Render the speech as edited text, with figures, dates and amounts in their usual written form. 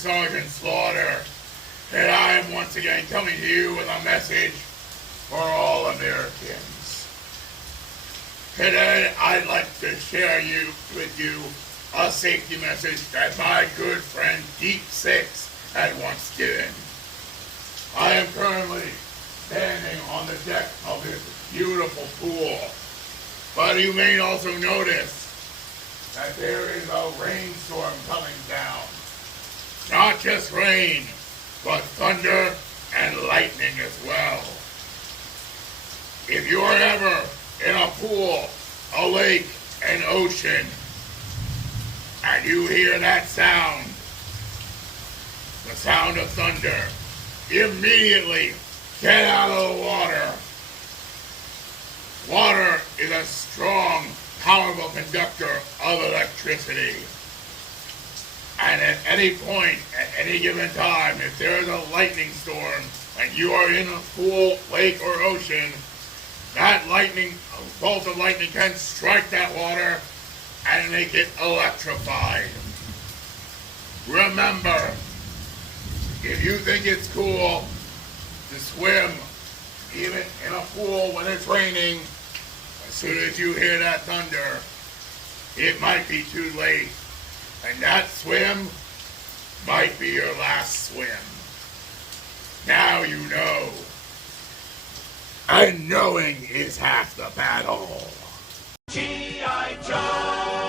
Sergeant Slaughter, and I am once again coming to you with a message for all Americans. Today, I'd like to share with you a safety message that my good friend Deep Six had once given. I am currently standing on the deck of this beautiful pool, but you may also notice that there is a rainstorm coming down. Not just rain, but thunder and lightning as well. If you are ever in a pool, a lake, an ocean, and you hear that sound, the sound of thunder, immediately get out of the water. Water is a strong, powerful conductor of electricity. And at any point, at any given time, if there is a lightning storm and you are in a pool, lake, or ocean, that lightning, a bolt of lightning can strike that water and make it electrified. Remember, if you think it's cool to swim, even in a pool when it's raining, as soon as you hear that thunder, it might be too late. And that swim might be your last swim. Now you know. And knowing is half the battle. G.I. Joe!